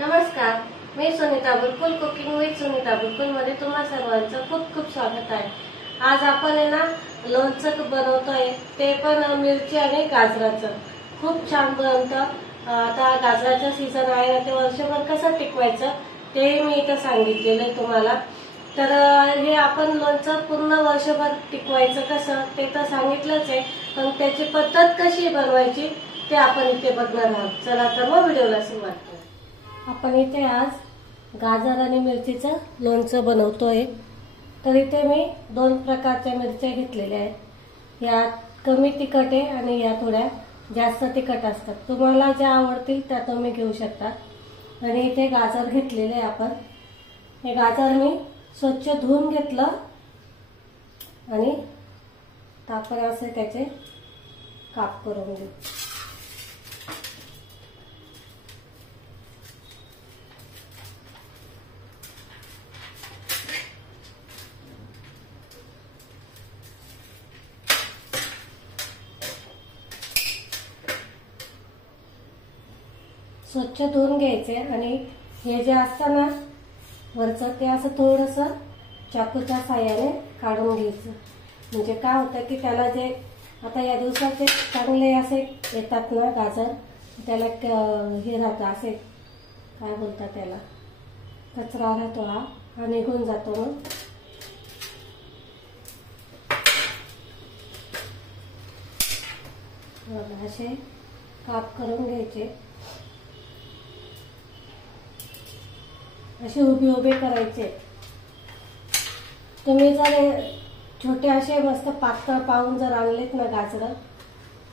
नमस्कार, मी Sunita Bulkul cooking with Sunita Bulkul मध्ये तुम्हा सर्वांचं खूप खूप स्वागत आहे। आज आपण आहे ना लोणचं बनवतोय, ते पण मिरची आणि गाजराचं। खूप छान बनतं। आता गाजराचं सीझन आहे ना, ते वर्षभर कसं टिकवायचं ते मी इथं सांगितलेलं आहे तुम्हाला। तर हे आपण लोणचं पूर्ण वर्षभर टिकवायचं कसं ते तर सांगितलंच आहे, पण त्याची पद्धत कशी बनवायची ते आपण इथे बघणार आहोत। चला तर मग व्हिडिओला सुरुवात करू। आपण इथे आज गाजर आणि मिरचीचं लोणचं बनवतोय। तर इथे मी दोन प्रकारच्या मिरच्या घेतलेल्या आहेत। या कमी तिखट आहे आणि या थोड्या जास्त तिखट असतात। तुम्हाला ज्या आवडतील त्या तुम्ही घेऊ शकता। आणि इथे गाजर घेतलेले आहे आपण। हे गाजर मी स्वच्छ धुवून घेतलं आणि आपण असे त्याचे काप करून घेऊ। स्वच्छ धुवून घ्यायचे आणि हे जे असतं ना वरचं ते असं थोडंसं चाकूच्या साहाय्याने काढून घ्यायचं। म्हणजे काय होतं की त्याला जे आता या दिवसाचे चांगले असे येतात ना गाजर, त्याला हे राहतं असे काय बोलतात त्याला, कचरा राहतो हा निघून जातो। मग असे काप करून घ्यायचे। असे उभे उभे करायचे। तुम्ही जर छोटे असे मस्त पातळ पाहून जर आणलेत ना गाजर,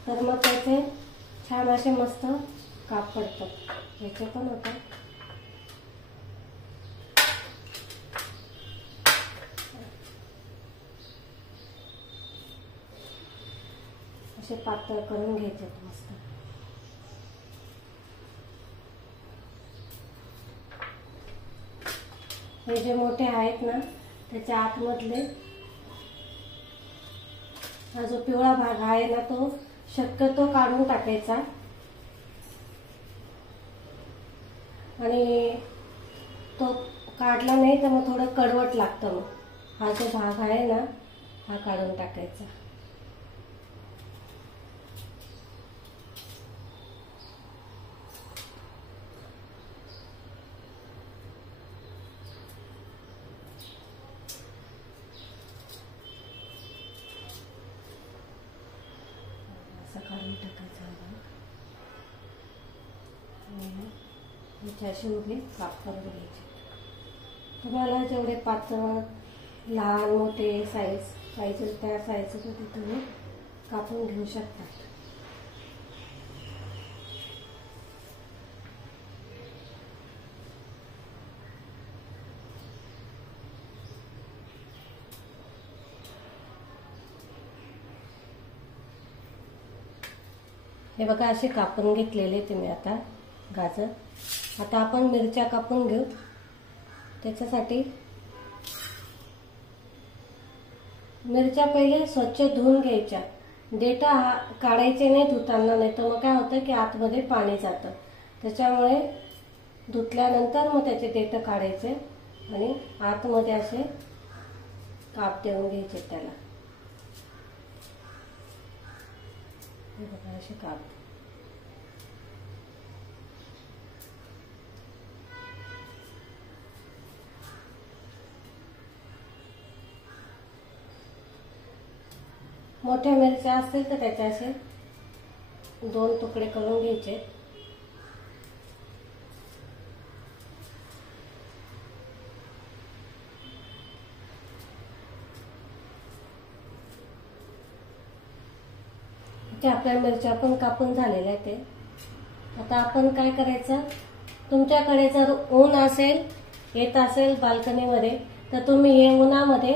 तर मग त्याचे छान असे मस्त काप पडतात। याचे पण होतं असे पातळ करून घ्यायचे मस्त। हे जे मोठे आहेत ना त्याच्या आतमधले हा जो पिवळा भाग आहे ना तो शक्यतो काढून टाकायचा। आणि तो काढला नाही तर मग थोडं कडवट लागतं। मग हा जो भाग आहे ना हा काढून टाकायचा। काढून टाकायचा असे उभे काप करून घ्यायचे। तुम्हाला जेवढे पातळ लहान मोठे साईज पाहिजे त्या साईजमध्ये तुम्ही कापून घेऊ शकता। हे बघा असे कापून घेतलेले तुम्ही आता गाजर। आता आपण मिरच्या कापून घेऊ। त्याच्यासाठी मिरच्या पहिले स्वच्छ धुवून घ्यायच्या। देठ काढायचे नाही धुताना, नाही तर मग काय होतं की आतमध्ये पाणी जातं। त्याच्यामुळे धुतल्यानंतर मग त्याचे देठ काढायचे आणि आतमध्ये असे काप देऊन घ्यायचे त्याला। हे बघा असे काप। मोठ्या मिरच्या असतील तर त्याचे असे दोन तुकडे करून घ्यायचे। ते आपल्या मिरच्या पण कापून झालेल्या आहेत। आता आपण काय करायचं, तुमच्याकडे जर ऊन असेल येत असेल बाल्कनीमध्ये तर तुम्ही हे उन्हामध्ये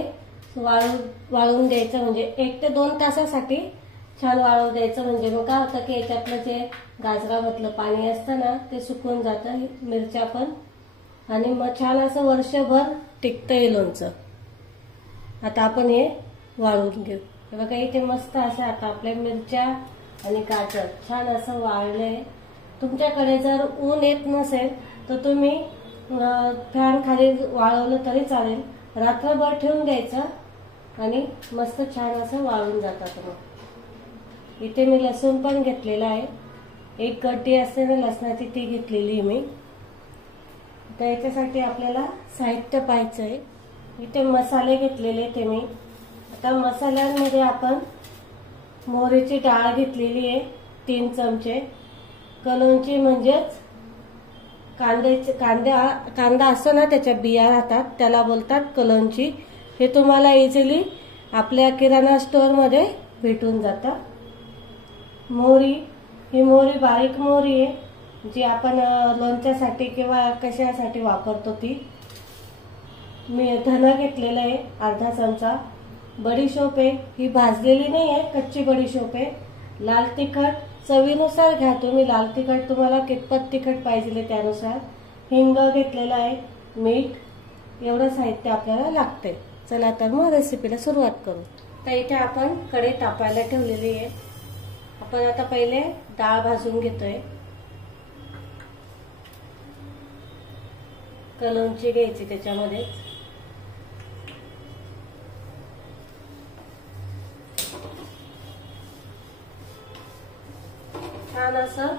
वाळून द्यायचं। म्हणजे 1 ते 2 तासासाठी छान वाळू द्यायचं। म्हणजे मग काय होतं की याच्यातलं जे गाजरामधलं पाणी असतं ना ते सुकून जातं, मिरच्या पण, आणि मग छान असं वर्षभर टिकतं हे लोणचं। आता आपण हे वाळून घेऊ। हे बघा इथे मस्त असं आता आपल्या मिरच्या आणि गाजर छान असं वाळलंय तुमच्याकडे जर ऊन येत नसेल तर तुम्ही फॅन खाली वाळवलं तरी चालेल. रात्रभर ठेवून द्यायचं आणि मस्त छान असं वाळून जातात. मग इथे मी लसूण पण घेतलेला आहे. एक गड्डी असते ना लसणाची, ती घेतलेली आहे मी. तर याच्यासाठी आपल्याला साहित्य पाहायचं आहे. इथे मसाले घेतलेले ते मी. आता मसाल्यांमध्ये आपण मोहरीची डाळ घेतलेली आहे 3 चमचे. कलोंजी म्हणजेच कांदा असतो ना, त्याच्या बिया राहतात, त्याला बोलतात कलोंजी. हे तुम्हाला इझिली आपल्या किराणा स्टोअर मध्ये भेटून जातं. मोहरी, ही मोहरी बारीक मोहरी आहे, जी आपण लोणच्यासाठी किंवा कशासाठी वापरतो ती. मी धन घेतलेलं आहे अर्धा चमचा. बडीशोप आहे, ही भाजलेली नाही आहे, कच्ची बडीशोप आहे. लाल तिखट चवीनुसार घ्या तुम्ही. लाल तिखट तुम्हाला कितपत तिखट पाहिजे त्यानुसार. हिंग घेतलेला आहे, मीठ. एवढं साहित्य आपल्याला लागते. चला तर मग रेसिपीला सुरुवात करू. तर इथे आपण कढई तापायला ठेवलेली आहे. आपण आता पहिले डाळ भाजून घेतोय. कलोंजी घ्यायची त्याच्यामध्ये. छान असं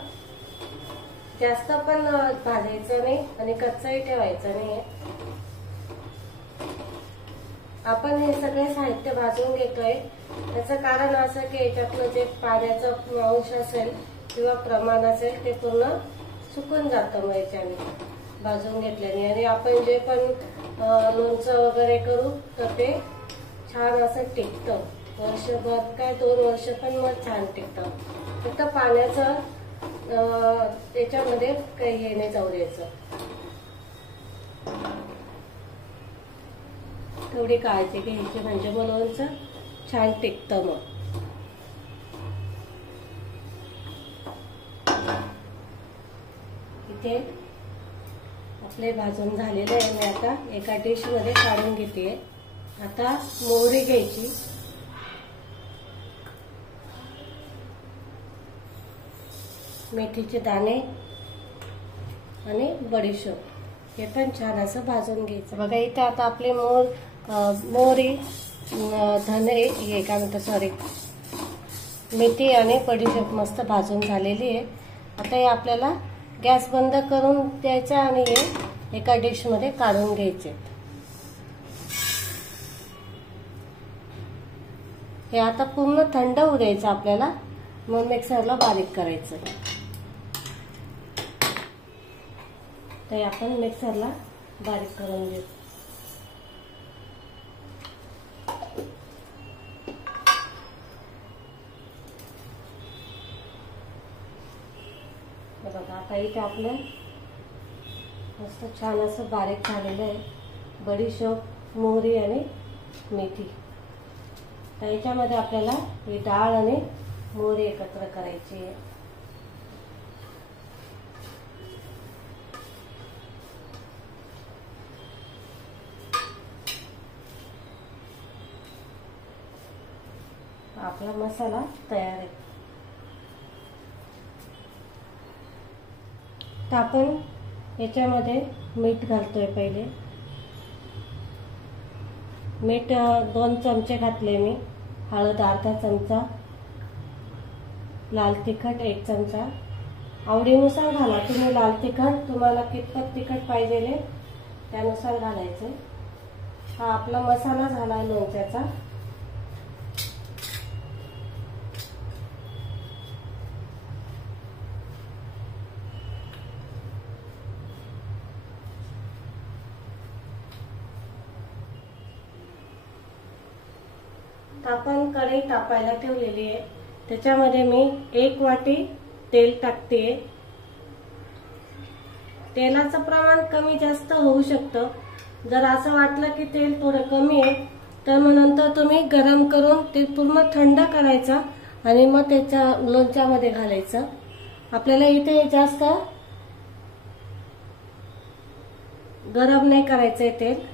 जास्त पण भाजायचं नाही आणि कच्चाही ठेवायचं नाही. आपण हे सगळे साहित्य भाजून घेतोय. त्याचं कारण असं की याच्यातलं जे पाण्याचं अंश असेल किंवा प्रमाण असेल ते पूर्ण सुकून जातं मग याच्याने भाजून घेतल्याने. आणि आपण जे पण लोणचं वगैरे करू तर ते छान असं टिकतं. वर्षभर काय 2 वर्ष पण मग छान टिकतं. फक्त पाण्याचं त्याच्यामध्ये काही हे नाही जाऊ द्यायचं. थोडी काळजी घ्यायची म्हणजे मग लोणचं छान टिकतं. मग इथे आपले भाजून झालेले आहे. मी आता एका डिश मध्ये काढून घेते. आता मोहरी घ्यायची. मेथीचे दाणे आणि बडीशोप हे पण छान असं भाजून घ्यायचं. बघा इथे आता आपले मोहरी, धने, हे काय म्हणतात, सॉरी, मेथी आणि बडीशोप मस्त भाजून झालेली आहे. आता हे आपल्याला गॅस बंद करून द्यायचा आणि हे एका डिश मध्ये काढून घ्यायचे. हे आता पूर्ण थंड होऊ द्यायचं आपल्याला. मग मिक्सरला बारीक करायचं. तर आपण मिक्सरला बारीक करून घेऊ. बघा आता इथे आपलं मस्त छान असं बारीक झालेलं आहे. बडीशोप, मोहरी आणि मेथी. तर याच्यामध्ये आपल्याला ही डाळ आणि मोहरी एकत्र करायची आहे. आपला मसाला तयार आहे. तर आपण याच्यामध्ये मीठ घालतोय. पहिले मीठ 2 चमचे घातले मी. हळद अर्धा चमचा. लाल तिखट 1 चमचा. आवडीनुसार घाला तुम्ही लाल तिखट. तुम्हाला कितपत तिखट पाहिजे त्यानुसार घालायचे. हा आपला मसाला झाला लोणच्याचा. आपण कढई तापायला ठेवलेली आहे. त्याच्यामध्ये मी 1 वाटी तेल टाकते. तेलाचं प्रमाण कमी जास्त होऊ शकतं. जर असं वाटलं की तेल थोडं कमी आहे तर मग नंतर तुम्ही गरम करून ते पूर्ण थंड करायचं आणि मग त्याच्या लोणच्यामध्ये घालायचं. आपल्याला इथे जास्त गरम नाही करायचंय तेल.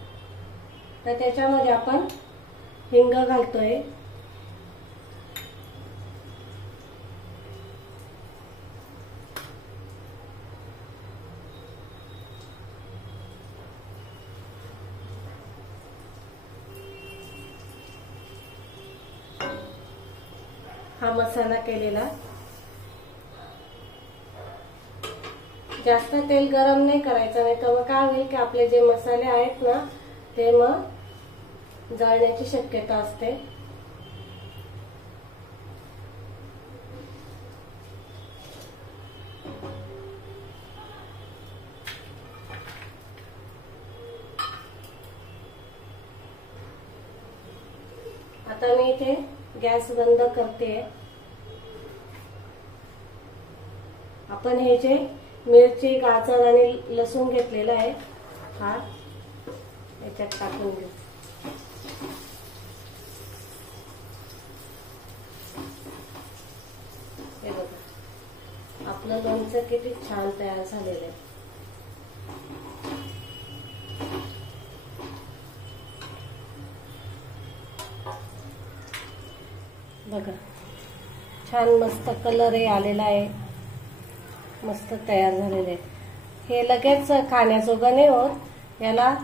तर त्याच्यामध्ये आपण हिंग घालतोय. हा मसाला केलेला। जास्त तेल गरम नाही करायचं, नाही तर मग काय होईल की आपले जे मसाले आहेत ना ते मग जळण्याची शक्यता असते। आता मी इथे गॅस बंद करते। आपण हे जे मिरची, गाजर आणि लसूण घेतलेला आहे हा याच्यात टाकून घेऊ। हे बघा आपलं लोणचं किती छान तयार झालेलं आहे। बघा छान मस्त कलरही आलेला आहे, मस्त तयार झालेले आहे। हे लगेच खाण्याजोगं नाही होत, याला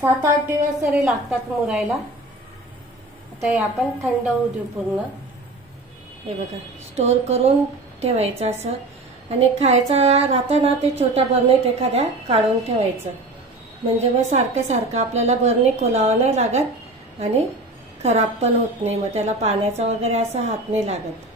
7-8 दिवस तरी लागतात मुरायला। आता हे आपण थंड होऊ देऊ पूर्ण। हे बघा स्टोर करून ठेवायचं असं, आणि खायचा राहताना ते छोट्या बरणीत एखाद्या काढून ठेवायचं, म्हणजे मग सारखं सारखं आपल्याला बरणी खोलावं नाही लागत आणि खराब पण होत नाही, मग त्याला पाण्याचा वगैरे असा हात नाही लागत।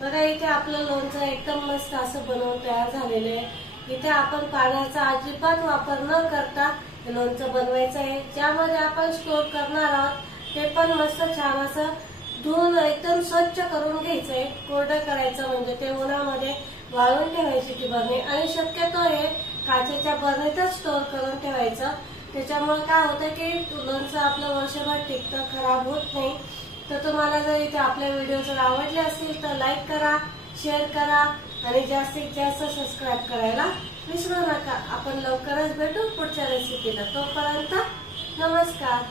बघा इथे आपलं लोणचं एकदम मस्त असं बनवून तयार झालेलं आहे। इथे आपण पाण्याचा अजिबात वापर न करता लोणचं बनवायचं आहे। ज्यामध्ये आपण स्टोर करणार आहोत ते पण मस्त छान असं धुवून एकदम स्वच्छ करून घ्यायचंय। कोरडं करायचं म्हणजे ते उन्हामध्ये वाळून ठेवायची ती बरणी, आणि शक्यतो हे काचेच्या बरणीतच स्टोर करून ठेवायचं। त्याच्यामुळे काय होतं की लोणचं आपलं वर्षभर टिकतं, खराब होत नाही। तर तुम्हाला जर इथे आपल्या व्हिडिओ जर आवडले असतील तर लाईक करा, शेअर करा आणि जास्तीत जास्त सबस्क्राईब करायला विसरू नका। आपण लवकरच भेटू पुढच्या रेसिपीला, तोपर्यंत नमस्कार।